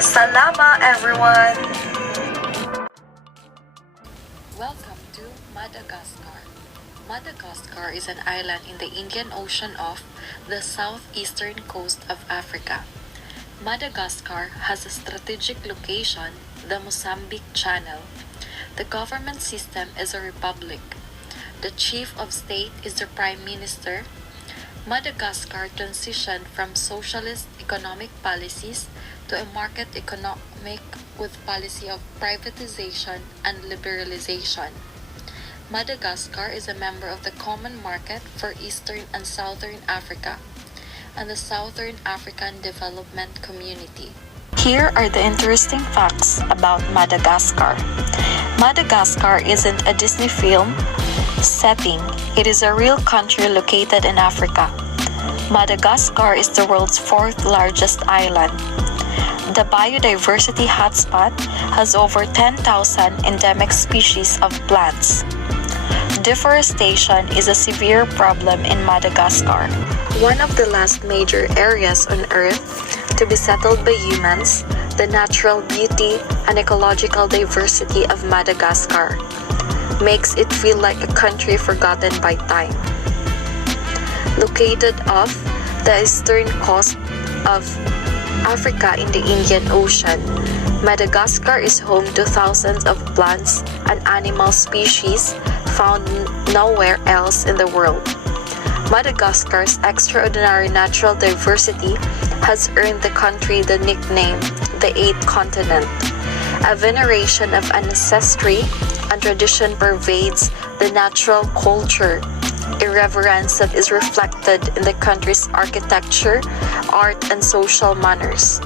Salama everyone! Welcome to Madagascar. Madagascar is an island in the Indian Ocean off the southeastern coast of Africa. Madagascar has a strategic location, the Mozambique Channel. The government system is a republic. The chief of state is the prime minister. Madagascar transitioned from socialist economic policies to a market economic with policy of privatization and liberalization. Madagascar is a member of the Common Market for Eastern and Southern Africa and the Southern African Development Community. Here are the interesting facts about Madagascar. Madagascar isn't a Disney film setting, it is a real country located in Africa. Madagascar is the world's fourth largest island. The biodiversity hotspot has over 10,000 endemic species of plants. Deforestation is a severe problem in Madagascar. One of the last major areas on Earth to be settled by humans, the natural beauty and ecological diversity of Madagascar makes it feel like a country forgotten by time. Located off the eastern coast of Africa in the Indian Ocean, Madagascar is home to thousands of plants and animal species found nowhere else in the world. Madagascar's extraordinary natural diversity has earned the country the nickname the Eighth Continent. A veneration of ancestry and tradition pervades the natural culture, a reverence that is reflected in the country's architecture, art, and social manners.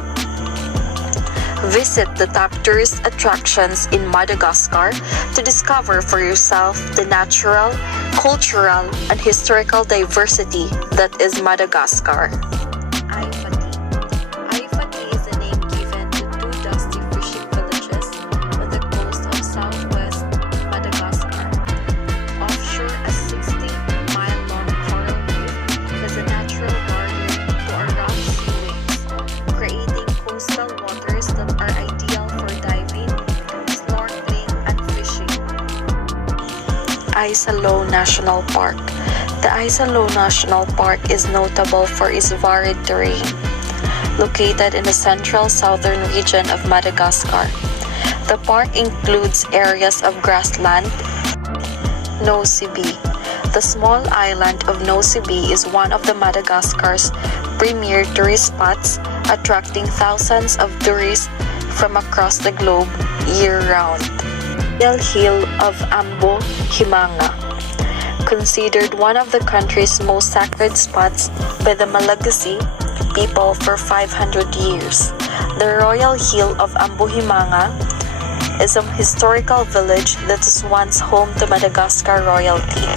Visit the top tourist attractions in Madagascar to discover for yourself the natural, cultural, and historical diversity that is Madagascar. Aifati is the name given to two dusty fishing villages on the coast of southwest Madagascar. Offshore, a 60-mile-long coral reef is a natural barrier to a rough sea waves, creating coastal waters that are ideal for diving, snorkeling, and fishing. Isalo National Park. The Isalo National Park is notable for its varied terrain. Located in the central southern region of Madagascar, the park includes areas of grassland. Nosy Be. The small island of Nosy Be is one of the Madagascar's premier tourist spots, attracting thousands of tourists from across the globe year-round. Royal Hill of Ambo Himanga. Considered one of the country's most sacred spots by the Malagasy people for 500 years, the Royal Hill of Ambohimanga is a historical village that was once home to Madagascar royalty.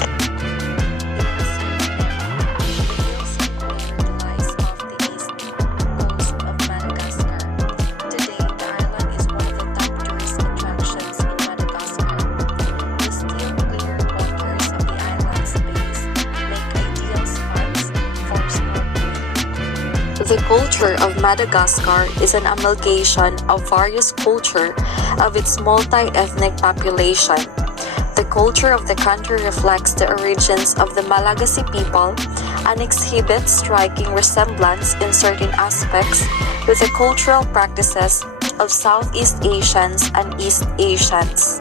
The culture of Madagascar is an amalgamation of various cultures of its multi-ethnic population. The culture of the country reflects the origins of the Malagasy people and exhibits striking resemblance in certain aspects with the cultural practices of Southeast Asians and East Asians.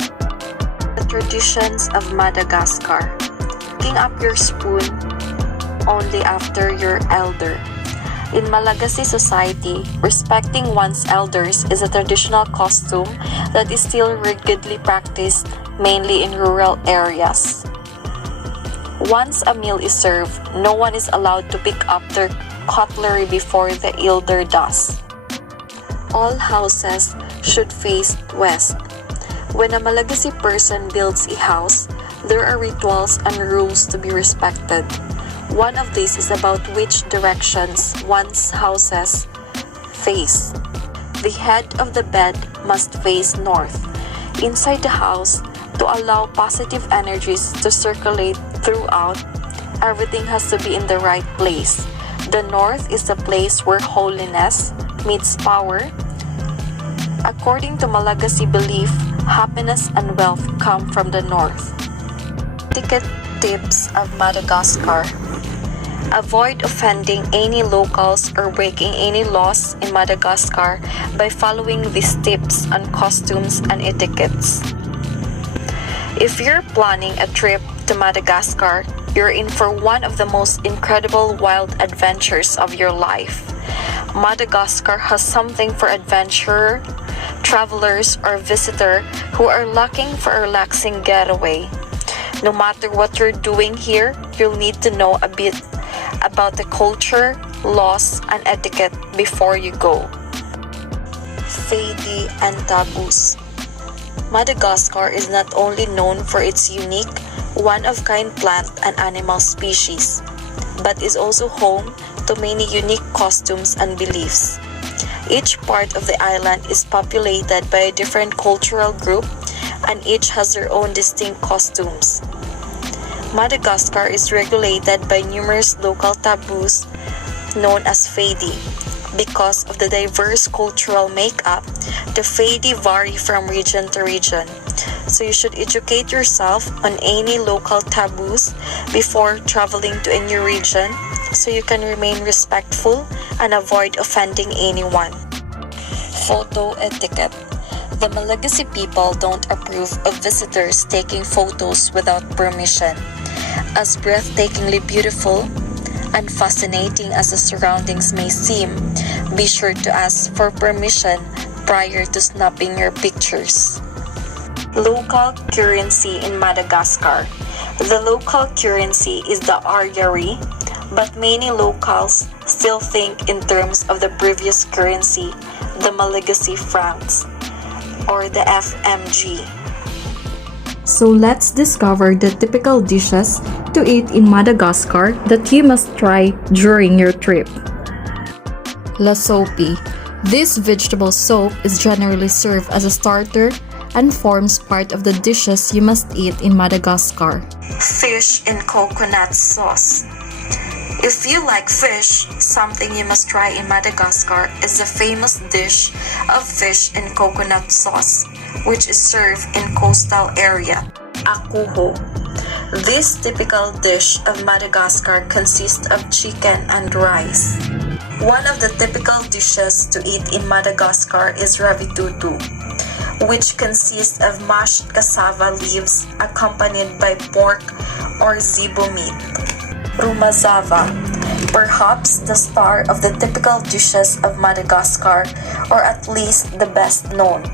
The traditions of Madagascar. Picking up your spoon only after your elder. In Malagasy society, respecting one's elders is a traditional costume that is still rigidly practiced mainly in rural areas. Once a meal is served, no one is allowed to pick up their cutlery before the elder does. All houses should face west. When a Malagasy person builds a house, there are rituals and rules to be respected. One of these is about which directions one's houses face. The head of the bed must face north. Inside the house, to allow positive energies to circulate throughout, everything has to be in the right place. The north is the place where holiness meets power. According to Malagasy belief, happiness and wealth come from the north. Etiquette tips of Madagascar. Avoid offending any locals or breaking any laws in Madagascar by following these tips on costumes and etiquettes. If you're planning a trip to Madagascar, you're in for one of the most incredible wild adventures of your life. Madagascar has something for adventurer, travelers, or visitor who are looking for a relaxing getaway. No matter what you're doing here, you'll need to know a bit about the culture, laws, and etiquette before you go. Fady and taboos. Madagascar is not only known for its unique, one-of-kind plant and animal species, but is also home to many unique costumes and beliefs. Each part of the island is populated by a different cultural group, and each has their own distinct costumes. Madagascar is regulated by numerous local taboos known as Fady. Because of the diverse cultural makeup, the Fady vary from region to region. So you should educate yourself on any local taboos before traveling to a new region so you can remain respectful and avoid offending anyone. Photo etiquette. The Malagasy people don't approve of visitors taking photos without permission. As breathtakingly beautiful and fascinating as the surroundings may seem, be sure to ask for permission prior to snapping your pictures. Local currency in Madagascar. The local currency is the Ariary, but many locals still think in terms of the previous currency, the Malagasy francs, or the FMG. So let's discover the typical dishes to eat in Madagascar that you must try during your trip. La sopi. This vegetable soup is generally served as a starter and forms part of the dishes you must eat in Madagascar. Fish in coconut sauce. If you like fish, something you must try in Madagascar is the famous dish of fish in coconut sauce, which is served in coastal area. Akuho. This typical dish of Madagascar consists of chicken and rice. One of the typical dishes to eat in Madagascar is ravitutu, which consists of mashed cassava leaves accompanied by pork or zebu meat. Rumazava, perhaps the star of the typical dishes of Madagascar, or at least the best known.